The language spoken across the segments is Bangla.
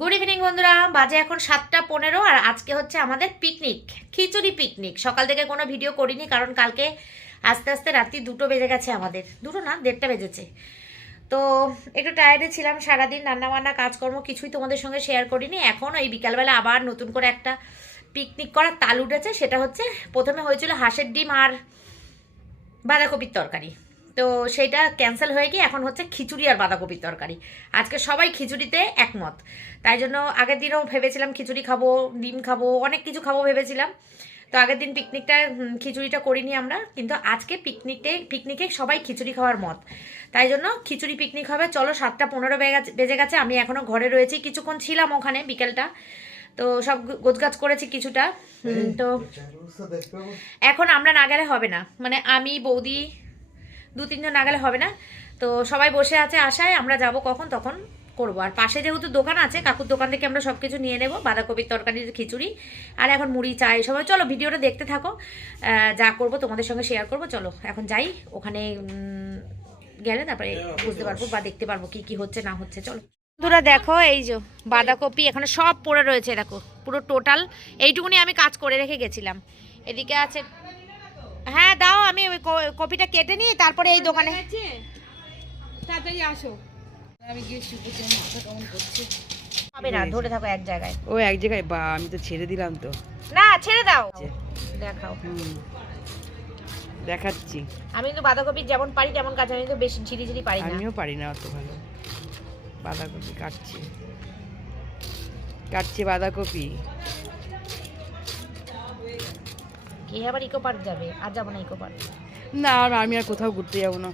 গুড ইভিনিং বন্ধুরা। বাজে এখন সাতটা পনেরো আর আজকে হচ্ছে আমাদের পিকনিক খিচুড়ি পিকনিক সকাল থেকে কোনো ভিডিও করিনি কারণ কালকে আস্তে আস্তে রাত্রি দুটো বেজে গেছে আমাদের। দুটো না? দেড়টা বেজেছে। তো একটু টায়ার্ডে ছিলাম, সারাদিন রান্নাবান্না, কাজকর্ম কিছুই তোমাদের সঙ্গে শেয়ার করিনি। এখন ওই বিকালবেলা আবার নতুন করে একটা পিকনিক করার তাল উঠেছে। সেটা হচ্ছে প্রথমে হয়েছিল হাঁসের ডিম আর বাঁধাকপির তরকারি। তো সেটা ক্যান্সেল হয়ে গিয়ে এখন হচ্ছে খিচুড়ি আর বাঁধাকপির তরকারি। আজকে সবাই খিচুড়িতে একমত। তাই জন্য আগের দিনও ভেবেছিলাম খিচুড়ি খাব ডিম খাব অনেক কিছু খাব ভেবেছিলাম। তো আগের দিন পিকনিকটা খিচুড়িটা করিনি আমরা। কিন্তু আজকে পিকনিকে পিকনিকে সবাই খিচুড়ি খাওয়ার মত। তাই জন্য খিচুড়ি পিকনিক হবে। চলো সাতটা পনেরো বেজে গেছে- বেজে গেছে। আমি এখনও ঘরে রয়েছি। কিছুক্ষণ ছিলাম ওখানে বিকেলটা। তো সব গোছগাছ করেছি কিছুটা। তো এখন আমরা না গেলে হবে না। মানে আমি বৌদি দু তিনজন না গেলে হবে না। তো সবাই বসে আছে আশায়, আমরা যাব কখন তখন করব। আর পাশে যেহেতু দোকান আছে, কাকুর দোকান থেকে আমরা সব কিছু নিয়ে নেব, বাঁধাকপির তরকারি, খিচুড়ি, আর এখন মুড়ি, চা সবাই চলো, ভিডিওটা দেখতে থাকো। যা করব তোমাদের সঙ্গে শেয়ার করব। চলো, এখন যাই। ওখানে গেলে তারপরে বুঝতে পারব বা দেখতে পারব কি কি হচ্ছে, না হচ্ছে। চলো। বন্ধুরা দেখো, এই যে বাঁধাকপি, এখানে সব পড়ে রয়েছে, দেখো। পুরো টোটাল এইটুকুনি আমি কাজ করে রেখে গেছিলাম। এদিকে আছে হ্যাঁ দাও আমি ওই ক- কপিটা কেটে নিয়ে তারপরে এই দোকানে তাড়াতাড়ি আসো। আমি গিয়ে শুকুতে মাথা কেমন করছে। হবে না ধরে থাকো এক জায়গায়। ও এক জায়গায় বা আমি তো ছেড়ে দিলাম তো। না ছেড়ে দাও। দেখাও। হুম। দেখাচ্ছি। আমি কিন্তু বাঁধাকপি যেমন পারি তেমন কাজ আমি কিন্তু বেশি ঝিরি ঝিরি পারি না। আমিও পারি না অত ভালো। বাঁধাকপি কাটছি। কাটছি বাঁধাকপি। কে আবার ইকো পার্ক যাবে? আর যাব না ইকো পার্ক। না আর আমি আর কোথাও ঘুরতে যাব না।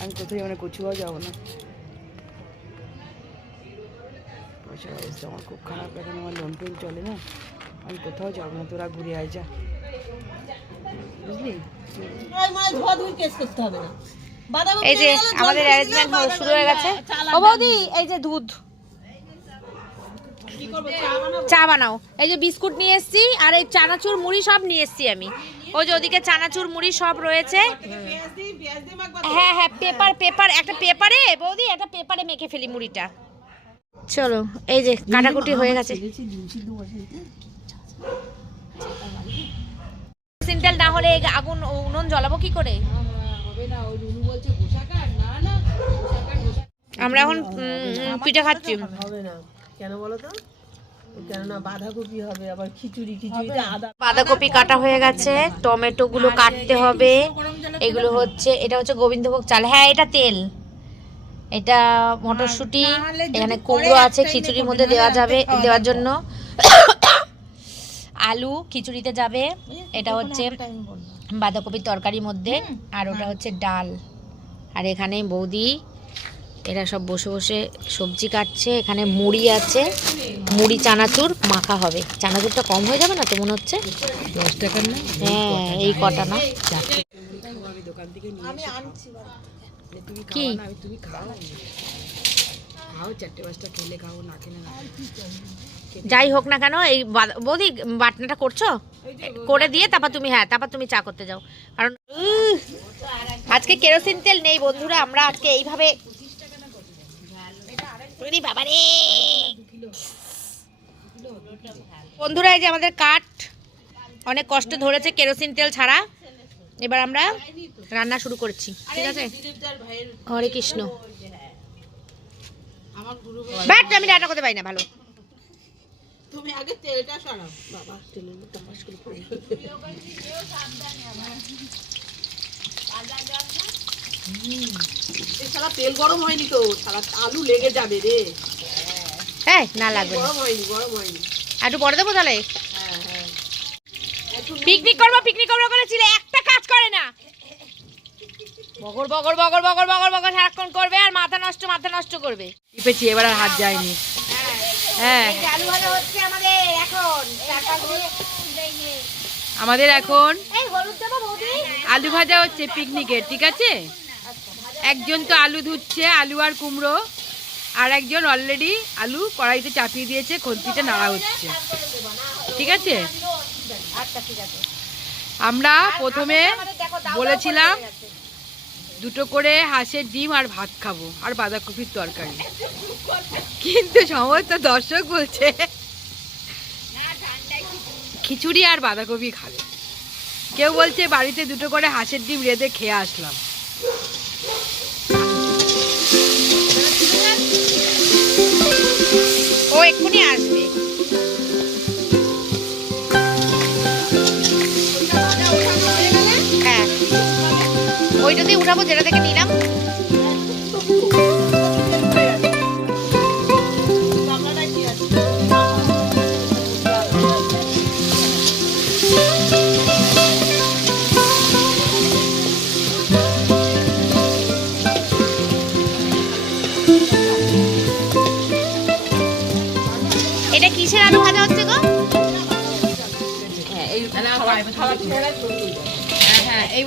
আমি কোথাও যাব না কচুয়াও যাব না। পয়সার অবস্থা আমার খুব খারাপ। এখন আমার লোন টোন চলে না। আমি কোথাও যাব না তোরা ঘুরে আয় যা। বুঝলি? এই যে আমাদের অ্যারেঞ্জমেন্ট শুরু হয়ে গেছে। ও বৌদি এই যে দুধ। চা বানাও। এই যে বিস্কুট নিয়ে এসেছি আর এই চানাচুর মুড়ি সব নিয়ে এসেছি আমি। ওই যে ওদিকে চানাচুর, মুড়ি সব রয়েছে। হ্যাঁ হ্যাঁ পেপার পেপার, একটা পেপারে, বৌদি, একটা পেপারে মেখে ফেলি মুড়িটা। চলো, এই যে কাটাকুটি হয়ে গেছে। সিন্টেল না হলে আগুন উনুন জ্বালাবো কি করে? আমরা এখন পিঠা খাচ্ছি। কেন বলো তো? কেননা বাঁধাকপি হবে আবার খিচুড়ি খিচুড়িতে আদা। বাঁধাকপি কাটা হয়ে গেছে টমেটো গুলো কাটতে হবে। এগুলো হচ্ছে এটা হচ্ছে গোবিন্দভোগ চাল। হ্যাঁ এটা তেল। এটা মটরশুঁটি এখানে কুমড়ো আছে খিচুড়ির মধ্যে দেওয়া যাবে দেওয়ার জন্য। আলু খিচুড়িতে যাবে এটা হচ্ছে বাঁধাকপির তরকারির মধ্যে আর ওটা হচ্ছে ডাল। আর এখানে বৌদি এরা সব বসে বসে সবজি কাটছে এখানে মুড়ি আছে। মুড়ি চানাচুর মাখা হবে। চানাচুরটা কম হয়ে যাবে না তো মনে হচ্ছে? দশ টাকার না হ্যাঁ এই কটা না। কি? যাই হোক না কেন এই বৌদি বাটনাটা করছ? করে দিয়ে তারপর তুমি হ্যাঁ তারপর তুমি চা করতে যাও। কারণ আজকে কেরোসিন তেল নেই বন্ধুরা আমরা আজকে এইভাবে ওরে বাবা রে বন্ধুরা এই যে আমাদের কাঠ অনেক কষ্ট ধরেছে কেরোসিন তেল ছাড়া। এবার আমরা রান্না শুরু করছি ঠিক আছে? হরে কৃষ্ণ। ব্যাট আমি রান্না করতে পারি না ভালো। তুমি আগে তেলটা সরাও। বাবা তেলের মধ্যে পাশ করে সারা তেল গরম হয়নি তো সারা আলু লেগে যাবে রে। হ্যাঁ না লাগবে গরম হয়নি গরম হয়নি। একটু পরে দেবো তাহলে? হ্যাঁ হ্যাঁ। পিকনিক করব পিকনিক করব করেছিলে একটা কাজ করে না। বগর বগর বগর বগর বগর বগর সারাক্ষণ করবে আর মাথা নষ্ট মাথা নষ্ট করবে। টিপেছি এবার আর হাত যায়নি। হ্যাঁ। আলু ভাজা হচ্ছে আমাদের এখন। আমাদের এখন এই হলুদ দেবো বৌদি। আলু ভাজা হচ্ছে পিকনিকের ঠিক আছে? একজন তো আলু ধুচ্ছে, আলু আর কুমড়ো। আর একজন অলরেডি আলু কড়াইতে চাপিয়ে দিয়েছে খন্তিতে নাড়া হচ্ছে। ঠিক আছে? আমরা প্রথমে বলেছিলাম। দুটো করে হাঁসের ডিম আর ভাত খাব, আর বাঁধাকপির তরকারি। কিন্তু সমস্ত দর্শক বলছে, খিচুড়ি আর বাঁধাকপি খাবে। কেউ বলছে বাড়িতে দুটো করে হাঁসের ডিম রেঁধে খেয়ে আসলাম। এক্ষুনি আসবে। হ্যাঁ। ওইটাতেই উঠাবো যেটা থেকে নিলাম।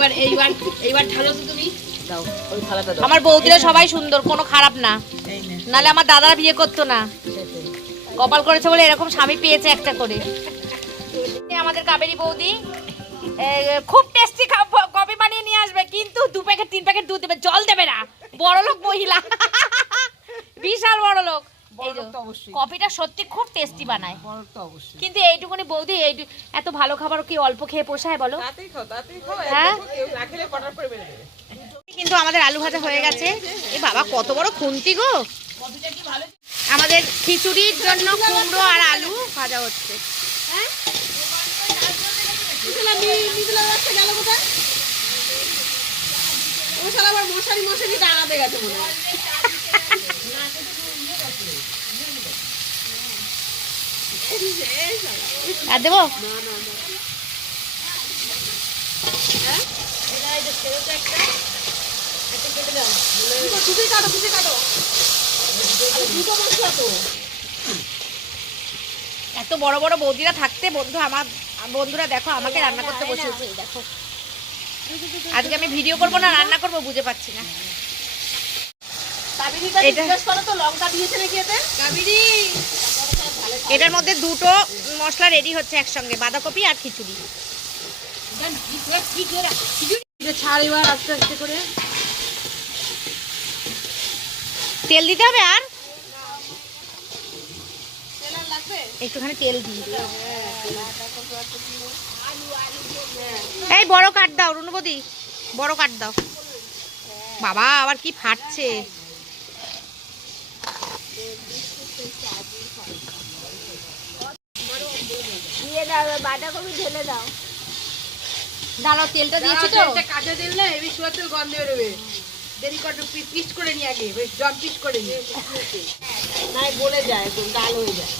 এইবার এইবার এইবার ঢালো তো তুমি। ওই থালাটা দাও। আমার বৌদিরা সবাই সুন্দর কোনো খারাপ না। নালে আমার দাদারা বিয়ে করতো না। কপাল করেছে বলে এরকম স্বামী পেয়েছে একটা করে। আমাদের কাবেরি বৌদি খুব টেস্টি কফি বানিয়ে নিয়ে আসবে কিন্তু দু প্যাকেট তিন প্যাকেট দুধ দেবে জল দেবে না। বড় লোক মহিলা বিশাল বড় লোক এই যে, তো অবশ্যই। কফিটা সত্যি খুব টেস্টি বানায়। বড় তো অবশ্যই। কিন্তু এইটুকুনি বৌদি এই এত ভালো খাবার কি অল্প খেয়ে পোষায় বলো? তাতেই খাও তাতেই খাও হ্যাঁ? না খেলে কটার করে বেড়ে কিন্তু আমাদের আলু ভাজা হয়ে গেছে। এ বাবা কত বড় খুন্তি গো। আমাদের খিচুড়ির জন্য কুমড়ো আর আলু ভাজা হচ্ছে। ও মশারি মশারি টাঙাতে গেছে মনে হয়। আর দেবো? এত বড় বড় বৌদিরা থাকতে বন্ধু আমার বন্ধুরা দেখো আমাকে রান্না করতে বসেছে দেখো আজকে আমি ভিডিও করব না রান্না করব বুঝে পাচ্ছি না। জিজ্ঞেস করো তো লঙ্কা দিয়েছে নাকি এতে? কাবেরি এটার মধ্যে দুটো মশলা রেডি হচ্ছে একসঙ্গে, বাঁধাকপি আর খিচুড়ি। তেল দিতে হবে আর? একটুখানি তেল দিই এই বড় কাঠ দাও রুনুবদি বড় কাঠ দাও। বাবা, আবার কি ফাটছে। দাঁড়াও তেলটা দিয়েছি তো। এটা কাঁচা তেল না তেল গন্ধ বেরোবে। দেরি করে পিস করে নিয়ে আগে বেশ জম পিস করে নিয়ে। নাই বলে যায় একদম ডাল হয়ে যায়।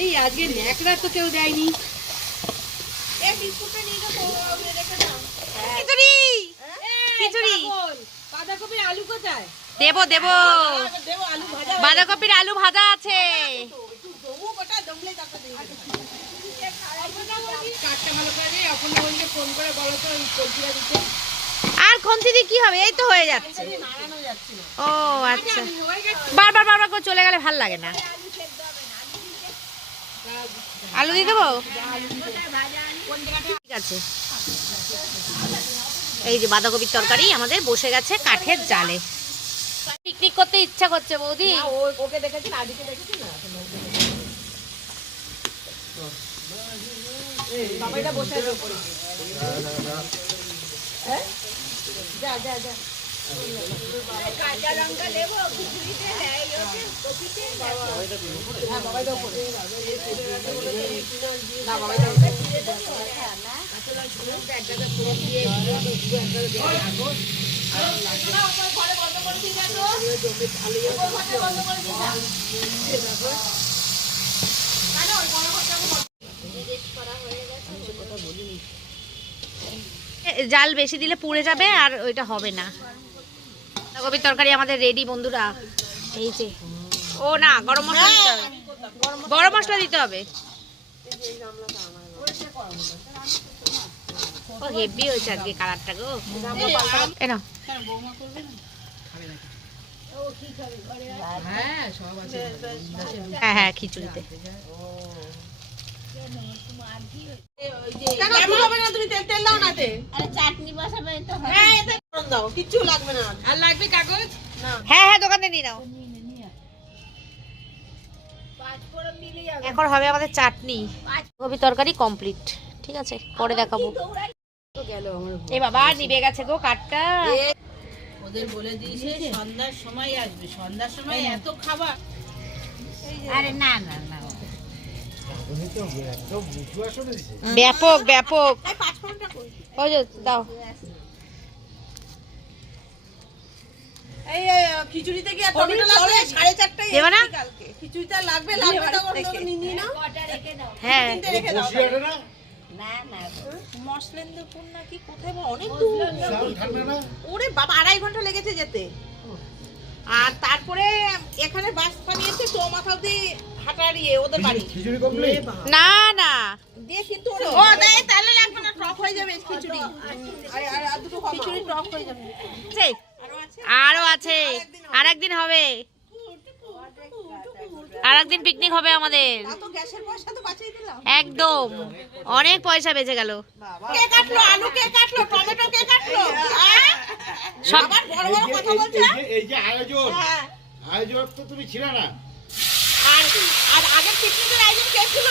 এই আজকে ন্যাকড়া তো কেউ দেয়নি। খিচুড়ি! খিচুড়ি! বাঁধাকপি আলু কোথায়? দেবো দেবো। বাঁধাকপির আলু ভাজা আছে। আর খন্তি দিয়ে কি হবে? এই তো হয়ে যাচ্ছে। ও আচ্ছা। বারবার বারবার করে চলে গেলে ভালো লাগে না। আলু দিয়ে দেবো? ঠিক আছে। এই যে বাঁধাকপির তরকারি আমাদের বসে গেছে কাঠের জালে। পিকনিক করতে ইচ্ছা করছে বৌদি। ওকে দেখেছি না বাবাইটা বসে আছে উপরে। হ্যাঁ? যা যা যা। হ্যাঁ, বাবাইটা উপরে। না, বাবাইটা উপরে। জাল বেশি দিলে পুড়ে যাবে আর ওইটা হবে না। বাঁধাকপির তরকারি আমাদের রেডি বন্ধুরা। এই যে। ও না, গরম মশলা দিতে হবে। গরম মশলা দিতে হবে। ও হেভি হয়েছে কালারটা হ্যাঁ হ্যাঁ হ্যাঁ খিচুড়িতে। হ্যাঁ এতে ফোড়ন দাও। কিচ্ছু লাগবে না। আর লাগবে কাগজ? না। হ্যাঁ হ্যাঁ দোকান থেকে নিয়ে নাও। এখন হবে আমাদের চাটনি। গোবি তরকারি কমপ্লিট ঠিক আছে পরে দেখাবো। এ বাবা নিবে গেছে গো কাঠটা ওদের বলে দিয়েছে সন্ধ্যার সময় আসবে। সন্ধ্যার সময় এত খাবার। আরে না না না ব্যাপক ব্যাপক। ওই দাও। হ্যাঁ। অনেক দূর। ওরে বাবা আড়াই ঘণ্টা লেগেছে যেতে। আর তারপরে এখানে বাস পানিয়েছে তো মাথা অব্দি হাঁটার ইয়ে ওদের বাড়ি। না না। ও দেয় তাহলে লাগবে না টক হয়ে যাবে খিচুড়ি। আর আর আর দুটো খিচুড়ি টক হয়ে যাবে। সেই, আরও আছে? আর একদিন হবে। আর একদিন পিকনিক হবে আমাদের। তা তো গ্যাসের পয়সা তো বাঁচিয়ে দিলাম। একদম। অনেক পয়সা বেঁচে গেল। কে কাটলো? আলু কে কাটলো? টমেটো কে কাটলো? সব বড় বড় কথা বলছে? এই যে- আয়োজন। হ্যাঁ। আয়োজন তো তুমি ছিলে না। আর আর আগের পিকনিকের আয়োজন কে ছিল?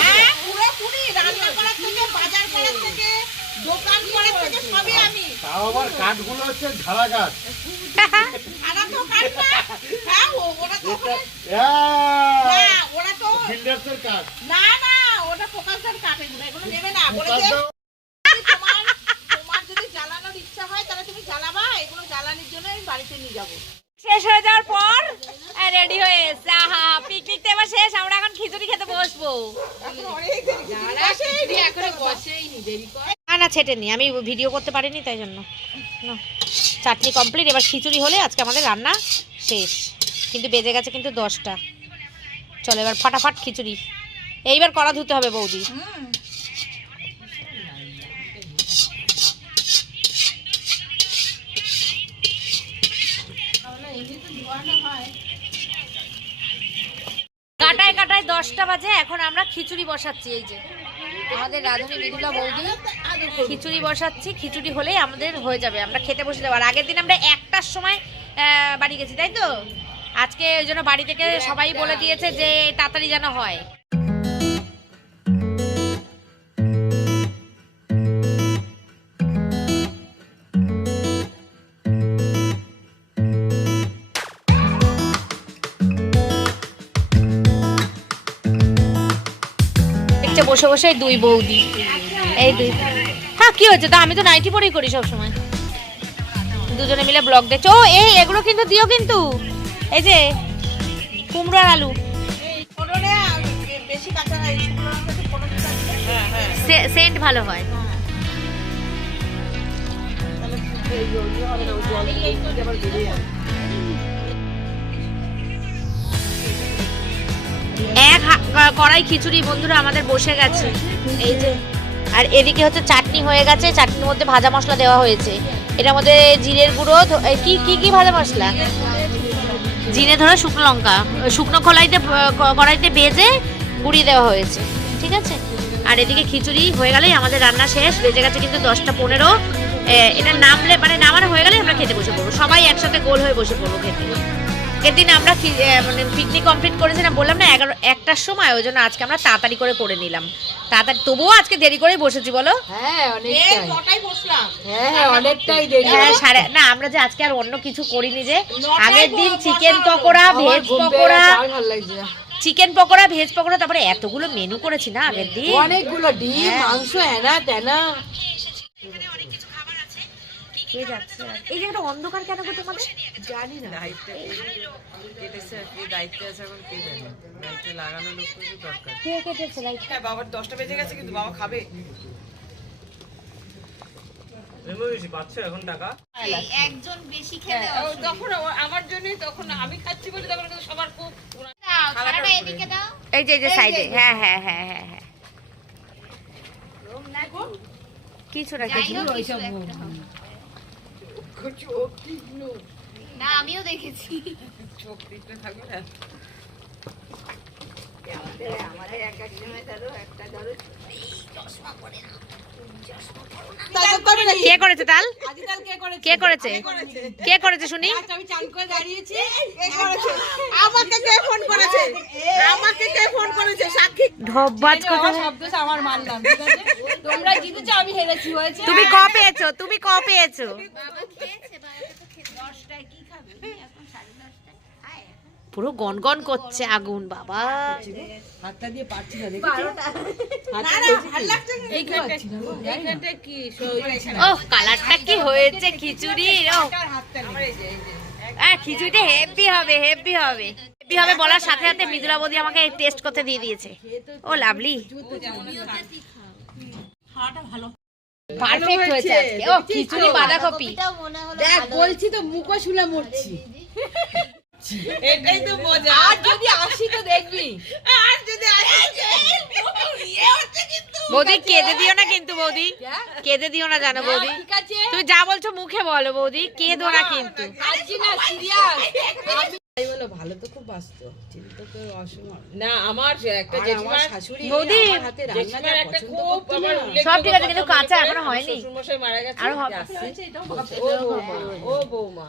হ্যাঁ পুরোপুরি রান্না করার থেকে বাজার করার থেকে দোকান করার থেকে সবই আমি। তাও আবার কাঠগুলো হচ্ছে ঝাড়া গাছ সারা তো কাট না। হ্যাঁ ওরা তো হ্যাঁ, না ওরা তো কাঠ। না না ওটা এগুলো এগুলো নেবে না। বলেছে প্রকাশদাও যদি তোমার তোমার যদি জ্বালানোর ইচ্ছা হয় তাহলে তুমি জ্বালাবা এগুলো জ্বালানির জন্য আমি বাড়িতে নিয়ে যাব। শেষ হয়ে যাওয়ার পর রেডি হয়ে এসছে আহা পিকনিক তো এবার শেষ আমরা এখন খিচুড়ি খেতে বসবো। না না ছেটেনি আমি ভিডিও করতে পারিনি তাই জন্য। না চাটনি কমপ্লিট এবার খিচুড়ি হলে আজকে আমাদের রান্না শেষ। কিন্তু বেজে গেছে কিন্তু দশটা। চলো এবার ফাটাফাট খিচুড়ি। এইবার কড়া ধুতে হবে বৌদি। কাটায় কাটায় দশটা বাজে, এখন আমরা খিচুড়ি বসাচ্ছি, এই যে। আমাদের রাধুনী বিধুলা বৌদি, খিচুড়ি বসাচ্ছি, খিচুড়ি হলেই আমাদের হয়ে যাবে, আমরা খেতে বসে যাব। আর আগের দিন আমরা একটার সময় বাড়ি গেছি, তাই তো? আজকে ওই জন্য বাড়ি থেকে সবাই বলে দিয়েছে যে তাড়াতাড়ি যেন হয়। বসে বসে দুই বৌদি। এই দুই। হ্যাঁ কি হয়েছে? তা আমি তো নাইটি পরেই করি সব সময় দুজনে মিলে ব্লগ দেখছ। ও, এই, এগুলো কিন্তু দিও কিন্তু। এই যে কুমড়ো আলু। সেন্ট ভালো হয়। এক কড়াই খিচুড়ি বন্ধুরা আমাদের বসে গেছে। এই যে, আর এদিকে হচ্ছে চাটনি হয়ে গেছে, চাটনির মধ্যে ভাজা মশলা দেওয়া হয়েছে। এটার মধ্যে জিরের গুঁড়ো কি কি কি ভাজা মশলা? জিরে ধরে শুকনো লঙ্কা শুকনো কড়াইতে ক- কড়াইতে ভেজে গুঁড়িয়ে দেওয়া হয়েছে, ঠিক আছে? আর এদিকে খিচুড়ি হয়ে গেলেই আমাদের রান্না শেষ, বেজে গেছে কিন্তু দশটা পনেরো। এটা নামলে মানে নামানো হয়ে গেলেই আমরা খেতে বসে পড়ব। সবাই একসাথে গোল হয়ে বসে পড়ব খেতে। আগের দিন আমরা মানে পিকনিক কমপ্লিট করেছিলাম বললাম না এগারো একটার সময় ওই জন্য আজকে আমরা তাড়াতাড়ি করে করে নিলাম। তাড়াতাড়ি তবুও আজকে দেরি করেই বসেছি বলো? হ্যাঁ হ্যাঁ হ্যাঁ অনেকটাই দেরি হ্যাঁ সাড়ে না আমরা যে আজকে আর অন্য কিছু করিনি যে আগের দিন chicken pakora veg pakora. Chicken pakora veg pakora তারপরে এতগুলো মেনু করেছি না আগের দিন। অনেকগুলো ডিম মাংস এনা তেনা। কে যাচ্ছে আর? এই জায়গাটা অন্ধকার কেন গো তোমাদের? জানি না কেটেছে আর কে দায়িত্বে আছে এখন কে জানে। দায়িত্বে লাগানো লোক তো দরকার। কে কেটেছে লাইট হ্যাঁ বাবার দশটা বেজে গেছে কিন্তু বাবা খাবে। একজন বেশি খেলে যখন আমার জন্যই তখন আমি খাচ্ছি বলে তখন সবার খুব দাও খানাটা এদিকে দাও। এই যে এই যে সাইডে হ্যাঁ হ্যাঁ হ্যাঁ হ্যাঁ হ্যাঁ। কিছু না কিছু চোখ তীক্ষ্ণ না আমিও দেখেছি। চোখ তীক্ষ্ণ থাকবে না? আমাদের আমাদের এক এক সময় ধরো একটা ধরো। চশমা পরে না। কে করেছে কে করেছে? কে করেছে? শুনি? আচ্ছা, আমি চান করে দাঁড়িয়েছি। আমাকে কে ফোন করেছে? আমাকে কে ফোন করেছে? সাক্ষী। ঢব্বাজ এই শব্দ আমার মানলাম ঠিক আছে? তোমরা জিতেছো আমি হেরেছি হয়েছে। তুমি ক পেয়েছ? তুমি ক পেয়েছ? পুরো গনগন করছে আগুন বাবা। হাতটা দিয়ে পারছি না ভালো ও কালারটা কি হয়েছে খিচুড়ির ও আর খিচুড়িটা হেভি হবে হেভি হবে। হেভি হবে বলার সাথে সাথে মৃদুলা বৌদি আমাকে টেস্ট করতে দিয়ে দিয়েছে। ও লাভলি পারফেক্ট হয়েছে আজকে। ও খিচুড়ি বাঁধাকপি। দেখ বলছি তো মুখো শুনে মরছি। এটাই তো মজা। আর যদি আসি তো দেখবি। আর যদি বৌদি কেঁদে দিও না কিন্তু বৌদি। কেঁদে দিও না জানো বৌদি। তুমি যা বলছো মুখে বলো বৌদি কেঁদো না কিন্তু। আসছি না সিরিয়াস আমি বলো ভালো তো খুব বাঁচতো চিন্তা তো অসম্ভব না আমার একটা জেঠিমার শাশুড়ি বৌদি, আমার হাতে রান্না যা জেঠিমার একটা খুব আমার সব ঠিক আছে, কিন্তু কাঁচা এখনও হয়নি। শ্বশুরমশাই মারা গেছে। আরও হবে। যাচ্ছি। ও বৌমা। ও বৌমা।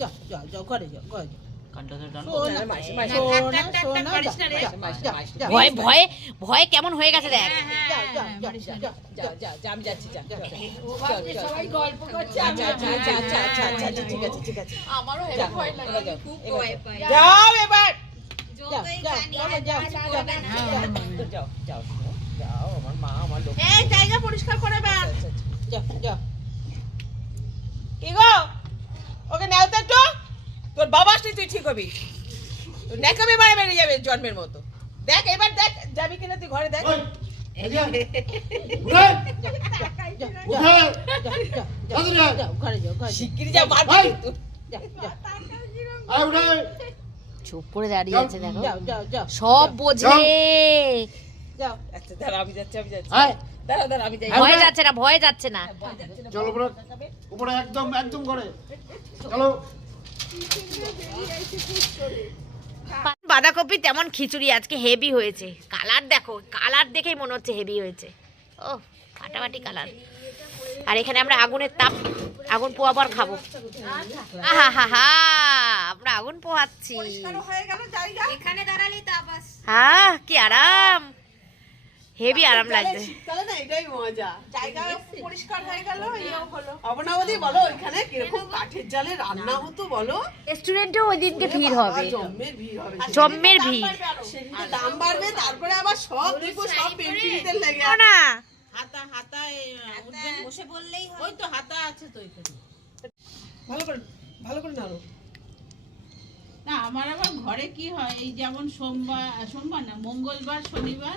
যা যা যা ঘরে যা ঘরে যা ভয় ভয়ে ভয়ে কেমন হয়ে গেছে দেখ আমি যাচ্ছি যাও এবার যাও আমার মা আমার ন্যাকামি ন্যাকামি মারে বেড়ে যাবে জন্মের মতো দেখ এবার দেখ যাবি কিনা তুই ঘরে দেখ চুপ করে দাঁড়িয়ে আছে দেখো সব বোঝে ভয় যাচ্ছে না ভয় যাচ্ছে না চলো উপরে একদম একদম করে চলো বাঁধাকপি তেমন খিচুড়ি আজকে হেভি হয়েছে। কালার দেখো কালার দেখেই মনে হচ্ছে হেভি হয়েছে। ও ফাটাফাটি কালার আর এখানে আমরা আগুনের তাপ আগুন পোয়াবার খাব। আহা হা হা আমরা আগুন পোহাচ্ছি। হয়ে গেল জায়গা। হ্যাঁ কি আরাম। হেভি আরাম লাগছে। শীতকালে না এটাই মজা। জায়গা পরিষ্কার হয়ে গেল, ইয়েও হলো। অবনাবদি বলো ওইখানে কীরকম কাঠের জালে রান্না হতো বলো? রেস্টুরেন্টেও ওই দিনকে ভিড় হবে। জম্মের ভিড় হবে জম্মের ভিড়। সেদিকে দাম বাড়বে তারপরে আবার সব দেখব সব পেন্টিংদের লেগে না। হাতা হাতায় উঠবেন বসে বললেই ওই তো হাতা আছে তো ওইখানে ভালো করে ভালো করে নাড়ো। না আমার আবার ঘরে কি হয় এই যেমন সোমবার সোমবার না মঙ্গলবার শনিবার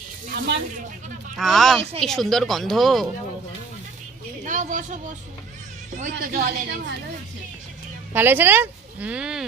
আহ কি সুন্দর গন্ধ। ভালো হয়েছে না? হুম।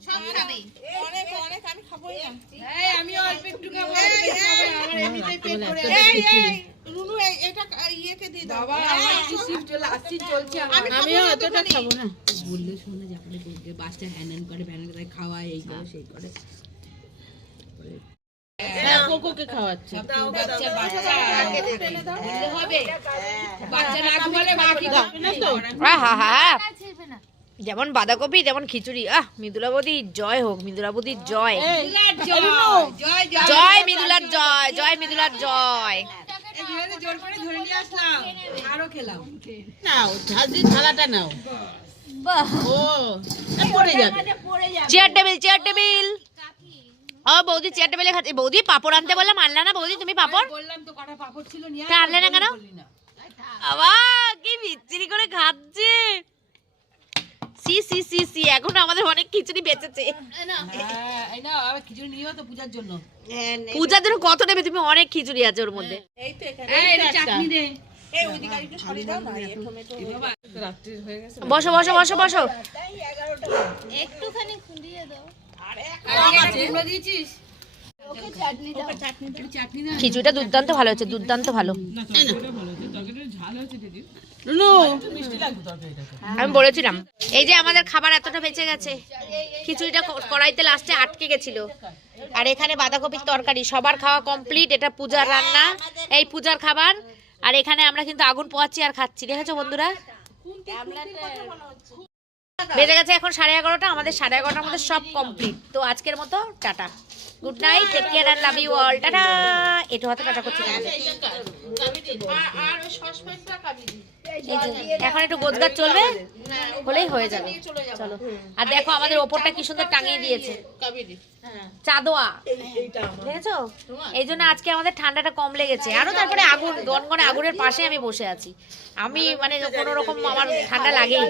সব বললে শুনে যাবে বলতে বাসটা হ্যান্ডেল করে ব্যানার করে খাওয়া এই করে সেই করে। খাওয়াচ্ছে। বাচ্চা বাচ্চা। হবে। বাচ্চা না বাকি না তো। হ্যাঁ হ্যাঁ হ্যাঁ। যেমন বাঁধাকপি তেমন খিচুড়ি। আহ মৃদুলা বৌদি জয় হোক মৃদুলা বৌদির জয় জয় জয় জয় জয় মৃদুলার জয় জয় মৃদুলার জয় জোর করে ধরে নিয়ে আসলাম আরও খেলাম। নাও ঝাঁঝি থালাটা নাও। ও এ, পড়ে যাবে। চেয়ার টেবিল চেয়ার টেবিল ও বৌদি চেয়ার টেবিলে খাচ্ছে। বৌদি পাপড় আনতে বললাম আনলা না বৌদি তুমি পাপড়? বললাম তো কটা পাপড় ছিল নিয়ে আনলে না কেন? আবা কি বিচ্ছিরি করে খাচ্ছে। সি সি সি সি এখন আমাদের অনেক খিচুড়ি বেঁচেছে। হ্যাঁ এই না আবার খিচুড়ি নিও তো পূজার জন্য। কত নেবে? তুমি অনেক খিচুড়ি আছে ওর মধ্যে। এই তো এখানে। এই এটা চাটনি দে। এই ওইদিকে আর একটু সরিয়ে দাও না এই টমেটো রাত্রির হয়ে গেছে। বসো বসো বসো বসো। একটুখানি খুঁড়িয়ে দাও। দিয়েছিস? চাটনি দাও। একটু চাটনি দে খিচুড়িটা দুর্দান্ত ভালো হচ্ছে দুর্দান্ত ভালো। রুনু আমি বলেছিলাম, এই যে আমাদের খাবার এতটা বেঁচে গেছে, খিচুড়িটা কড়াইতে লাস্টে আটকে গেছিল। আর এখানে বাঁধাকপির তরকারি, সবার খাওয়া কমপ্লিট এটা পূজার রান্না, এই পূজার খাবার। আর এখানে আমরা কিন্তু আগুন পোয়াচ্ছি আর খাচ্ছি, দেখেছ বন্ধুরা? বেজে গেছে এখন সাড়ে এগারোটা, আমাদের সাড়ে এগারোটার মধ্যে সব কমপ্লিট তো আজকের মতো, tata. Good night take care and love you all tata এটু হাতে টাটা করছি আর এখন একটু গোছগাছ চলবে? হলেই হয়ে যাবে। চলো। আর দেখো আমাদের ওপরটা কি সুন্দর টাঙিয়ে দিয়েছে। চাদোয়া। দেখেছ? এই জন্য আজকে আমাদের ঠান্ডাটা কম লেগেছে। আরও তারপরে আগুন গনগনে আগুনের পাশে আমি বসে আছি। আমি মানে কোনো রকম আমার ঠান্ডা লাগেই